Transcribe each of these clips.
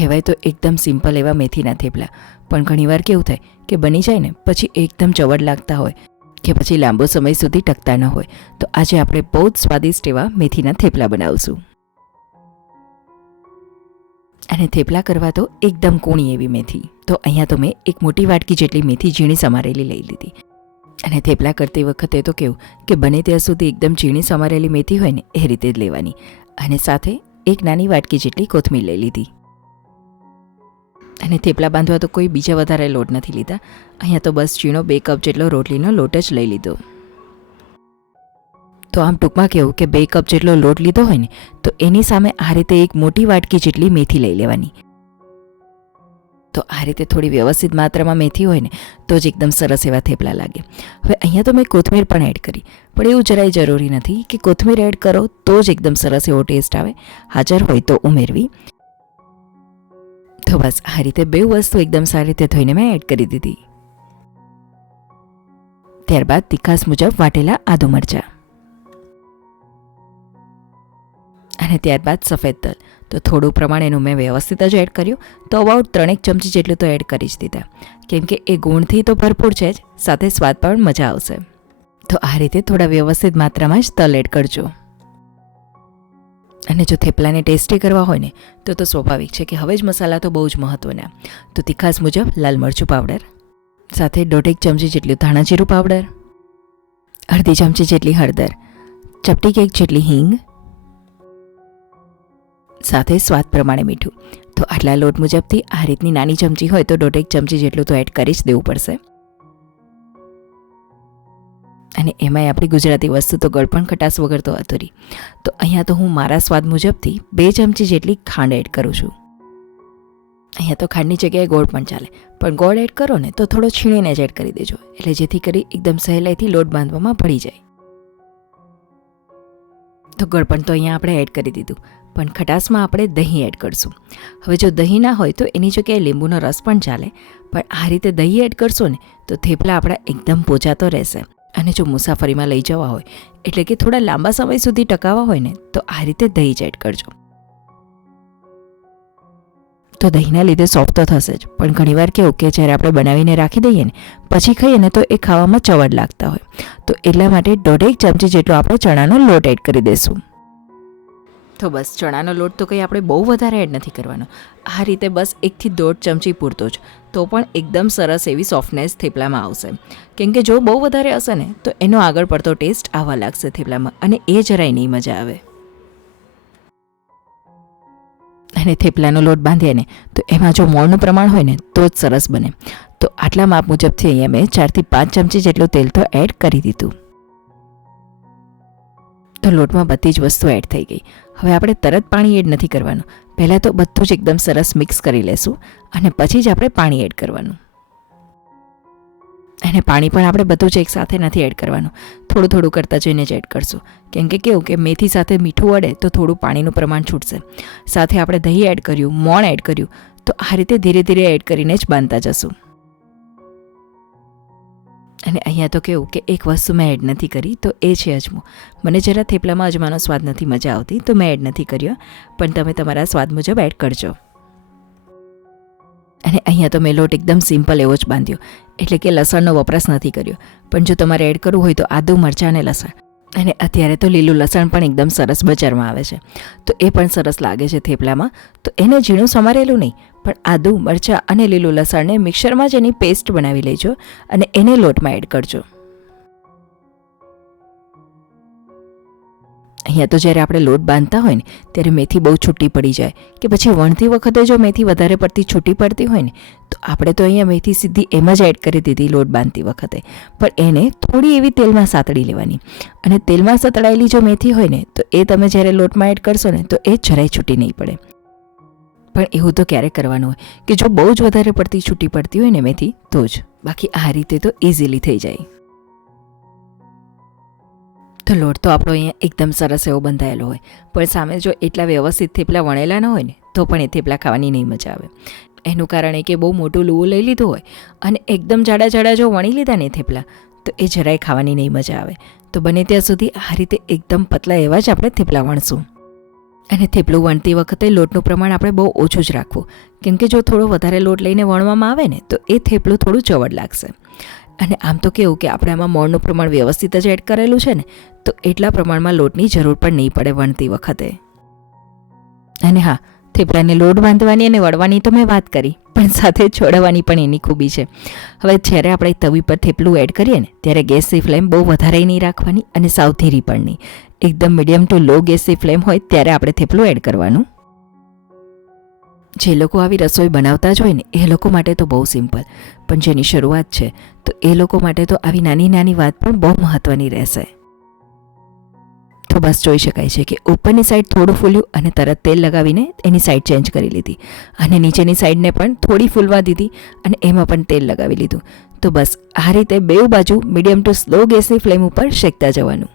કહેવાય તો એકદમ સિમ્પલ એવા મેથીના થેપલા, પણ ઘણીવાર કેવું થાય કે બની જાય ને પછી એકદમ ચવડ લાગતા હોય કે પછી લાંબો સમય સુધી ટકતા ન હોય. તો આજે આપણે બહુ જ સ્વાદિષ્ટ એવા મેથીના થેપલા બનાવશું. અને થેપલા કરવા તો એકદમ કૂણી એવી મેથી. તો અહીંયા તો મેં એક મોટી વાટકી જેટલી મેથી ઝીણી સમારેલી લઈ લીધી. અને થેપલા કરતી વખતે તો કેવું કે બને ત્યાં સુધી એકદમ ઝીણી સમારેલી મેથી હોય ને એ રીતે જ લેવાની. અને સાથે એક નાની વાટકી જેટલી કોથમીર લઈ લીધી. અને થેપલા બાંધવા તો કોઈ બીજા વધારે લોટ નથી લીધા. અહીંયા તો બસ ઝીણો 2 કપ જેટલો રોટલીનો લોટ જ લઈ લીધો. તો આમ ટૂંકમાં કેવું કે 2 કપ જેટલો લોટ લીધો હોય ને તો એની સામે આ રીતે એક મોટી વાટકી જેટલી મેથી લઈ લેવાની. તો આ રીતે થોડી વ્યવસ્થિત માત્રામાં મેથી હોય ને તો જ એકદમ સરસ એવા થેપલા લાગે. હવે અહીંયા તો મેં કોથમીર પણ એડ કરી, પણ એવું જરાય જરૂરી નથી કે કોથમીર એડ કરો તો જ એકદમ સરસ એવો ટેસ્ટ આવે. હાજર હોય તો ઉમેરવી. તો બસ આ રીતે 2 વસ્તુ એકદમ સારી રીતે ધોઈને મેં એડ કરી દીધી. ત્યારબાદ તીખાસ મુજબ વાટેલા આદુ મરચાં અને ત્યારબાદ સફેદ તલ. તો થોડું પ્રમાણ એનું મેં વ્યવસ્થિત જ એડ કર્યું. તો અબાઉટ 3 ચમચી જેટલું તો એડ કરી જ દીધા, કેમ કે એ ગુણથી તો ભરપૂર છે જ, સાથે સ્વાદ પણ મજા આવશે. તો આ રીતે થોડા વ્યવસ્થિત માત્રામાં જ તલ એડ કરજો. અને જો થેપલાને ટેસ્ટી કરવા હોય ને તો સ્વાભાવિક છે કે હવે જ મસાલા તો બહુ જ મહત્ત્વના. તો તીખાસ મુજબ લાલ મરચું પાવડર, સાથે 1.5 ચમચી જેટલું ધાણા જીરું પાવડર, અડધી ચમચી જેટલી હળદર, ચપટી કેક જેટલી હિંગ, સાથે સ્વાદ પ્રમાણે મીઠું. તો આટલા લોટ મુજબથી આ રીતની નાની ચમચી હોય તો 1.5 ચમચી જેટલું તો એડ કરી જ દેવું પડશે. અને એમાંય આપણી ગુજરાતી વસ્તુ તો ગળપણ ખટાશ વગર તો અધૂરી. તો અહીંયા તો હું મારા સ્વાદ મુજબથી 2 ચમચી જેટલી ખાંડ એડ કરું છું. અહીંયા તો ખાંડની જગ્યાએ ગોળ પણ ચાલે, પણ ગોળ એડ કરો ને તો થોડો છીણીને જ એડ કરી દેજો, એટલે જેથી કરી એકદમ સહેલાઈથી લોટ બાંધવામાં ભળી જાય. તો ગળપણ તો અહીંયા આપણે એડ કરી દીધું, પણ ખટાશમાં આપણે દહીં એડ કરશું. હવે જો દહીં ના હોય તો એની જગ્યાએ લીંબુનો રસ પણ ચાલે, પણ આ રીતે દહીં એડ કરશો ને તો થેપલા આપણા એકદમ પોચા તો રહેશે. અને જો મુસાફરીમાં લઈ જવા હોય એટલે કે થોડા લાંબા સમય સુધી ટકાવવા હોય ને તો આ રીતે દહીં જ એડ કરજો. તો દહીંના લીધે સોફ્ટ તો થશે જ, પણ ઘણીવાર કેવું કે જ્યારે આપણે બનાવીને રાખી દઈએ ને પછી ખાઈએ ને તો એ ખાવામાં ચવડ લાગતા હોય. તો એટલા માટે 1.5 ચમચી જેટલો આપણે ચણાનો લોટ એડ કરી દઈશું. તો બસ ચણાનો લોટ તો કંઈ આપણે બહુ વધારે એડ નથી કરવાનો. આ રીતે બસ 1 થી 1.5 ચમચી પૂરતો જ, તો પણ એકદમ સરસ એવી સોફ્ટનેસ થેપલામાં આવશે. કેમ કે જો બહુ વધારે હશે ને તો એનો આગળ પડતો ટેસ્ટ આવવા લાગશે થેપલામાં, અને એ જરાય નહીં મજા આવે. અને થેપલાનો લોટ બાંધીએ ને તો એમાં જો મોળનું પ્રમાણ હોય ને તો જ સરસ બને. તો આટલા માપ મુજબથી અહીંયા મેં 4 થી 5 ચમચી જેટલું તેલ તો એડ કરી દીધું. તો લોટમાં બધી જ વસ્તુ એડ થઈ ગઈ. હવે આપણે તરત પાણી એડ નથી કરવાનું. પહેલાં તો બધું જ એકદમ સરસ મિક્સ કરી લેશું અને પછી જ આપણે પાણી એડ કરવાનું. અને પાણી પણ આપણે બધું જ એકસાથે નથી એડ કરવાનું, થોડું થોડું કરતાં જઈને જ એડ કરશું. કેમ કે કેવું કે મેથી સાથે મીઠું વળે તો થોડું પાણીનું પ્રમાણ છૂટશે. સાથે આપણે દહીં એડ કર્યું, મોણ એડ કર્યું, તો આ રીતે ધીરે ધીરે એડ કરીને જ બાંધતા જશું. અને અહીંયા તો કેવું કે એક વસ્તુ મેં એડ નથી કરી, તો એ છે અજમો. મને જરા થેપલામાં અજમાનો સ્વાદ નથી મજા આવતી, તો મેં એડ નથી કર્યો, પણ તમે તમારા સ્વાદ મુજબ એડ કરજો. અને અહીંયા તો મેં લોટ એકદમ સિમ્પલ એવો જ બાંધ્યો, એટલે કે લસણનો વપરાશ નથી કર્યો. પણ જો તમારે એડ કરવું હોય તો આદુ, મરચાં અને લસણ. અને અત્યારે તો લીલું લસણ પણ એકદમ સરસ બજારમાં આવે છે, તો એ પણ સરસ લાગે છે થેપલામાં. તો એને ઝીણું સમારેલું નહીં, પણ આદુ, મરચાં અને લીલું લસણને મિક્સરમાં જ એની પેસ્ટ બનાવી લેજો અને એને લોટમાં એડ કરજો. અહીંયા તો જ્યારે આપણે લોટ બાંધતા હોય ને ત્યારે મેથી બહુ છૂટી પડી જાય, કે પછી વણતી વખતે જો મેથી વધારે પડતી છૂટી પડતી હોય ને તો આપણે તો અહીંયા મેથી સીધી એમ જ એડ કરી દીધી લોટ બાંધતી વખતે. પણ એને થોડી એવી તેલમાં સાતળી લેવાની, અને તેલમાં સતળાયેલી જો મેથી હોય ને તો એ તમે જ્યારે લોટમાં એડ કરશો ને તો એ જરાય છૂટી નહીં પડે. પણ એવું તો ક્યારેક કરવાનું હોય કે જો બહુ જ વધારે પડતી છૂટી પડતી હોય ને મેથી તો જ, બાકી આ રીતે તો ઇઝીલી થઈ જાય. તો લોટ તો આપણો અહીંયા એકદમ સરસ એવો બંધાયેલો હોય, પણ સામે જો એટલા વ્યવસ્થિત થેપલા વણેલા ન હોય ને તો પણ એ થેપલા ખાવાની નહીં મજા આવે. એનું કારણ એ કે બહુ મોટું લુવું લઈ લીધું હોય અને એકદમ જાડા જાડા જો વણી લીધા ને થેપલા તો એ જરાય ખાવાની નહીં મજા આવે. તો બને ત્યાં સુધી આ રીતે એકદમ પતલા એવા જ આપણે થેપલા વણશું. અને થેપલું વણતી વખતે લોટનું પ્રમાણ આપણે બહુ ઓછું જ રાખવું, કેમ કે જો થોડો વધારે લોટ લઈને વણવામાં આવે ને તો એ થેપલું થોડું ચવડ લાગશે. અને આમ તો કેવું કે આપણે આમાં મોણનું પ્રમાણ વ્યવસ્થિત જ એડ કરેલું છે ને, તો એટલા પ્રમાણમાં લોટની જરૂર પણ નહીં પડે વણતી વખતે. અને હા, થેપલાને લોટ બાંધવાની અને વળવાની તો મેં વાત કરી, પણ સાથે છોડવાની પણ એની ખૂબી છે. હવે જ્યારે આપણે તવી પર થેપલું એડ કરીએ ને ત્યારે ગેસની ફ્લેમ બહુ વધારે નહીં રાખવાની અને સાવ ધીરી પણ નહીં. એકદમ મીડિયમ ટુ લો ગેસની ફ્લેમ હોય ત્યારે આપણે થેપલું એડ કરવાનું. જે લોકો આવી રસોઈ બનાવતા જ હોય ને એ લોકો માટે તો બહુ સિમ્પલ, પણ જેની શરૂઆત છે તો એ લોકો માટે તો આવી નાની નાની વાત પણ બહુ મહત્ત્વની રહેશે. તો બસ જોઈ શકાય છે કે ઉપરની સાઈડ થોડું ફૂલ્યું અને તરત તેલ લગાવીને એની સાઈડ ચેન્જ કરી લીધી, અને નીચેની સાઈડને પણ થોડી ફૂલવા દીધી અને એમાં પણ તેલ લગાવી લીધું. તો બસ આ રીતે બેઉ બાજુ મીડિયમ ટુ સ્લો ગેસની ફ્લેમ ઉપર શેકતા જવાનું.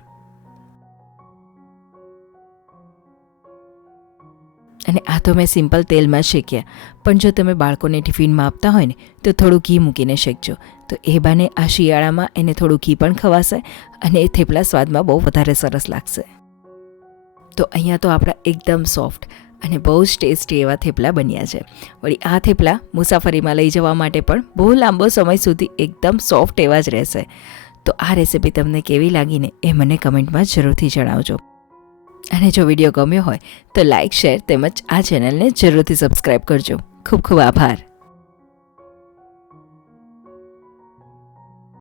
અને આ તો મેં સિમ્પલ તેલમાં શેક્યા, પણ જો તમે બાળકોને ટિફિનમાં આપતા હોય ને તો થોડું ઘી મૂકીને શેકજો, તો એ બાને આ શિયાળામાં એને થોડું ઘી પણ ખવાશે અને એ થેપલા સ્વાદમાં બહુ વધારે સરસ લાગશે. તો અહીંયા તો આપણા એકદમ સોફ્ટ અને બહુ જ ટેસ્ટી એવા થેપલા બન્યા છે. વળી આ થેપલા મુસાફરીમાં લઈ જવા માટે પણ બહુ લાંબો સમય સુધી એકદમ સોફ્ટ એવા જ રહેશે. તો આ રેસિપી તમને કેવી લાગીને એ મને કમેન્ટમાં જરૂરથી જણાવજો. અને જો વિડીયો ગમ્યો હોય તો લાઇક, શેર તેમજ આ ચેનલને જરૂરથી સબસ્ક્રાઈબ કરજો. ખૂબ ખૂબ આભાર.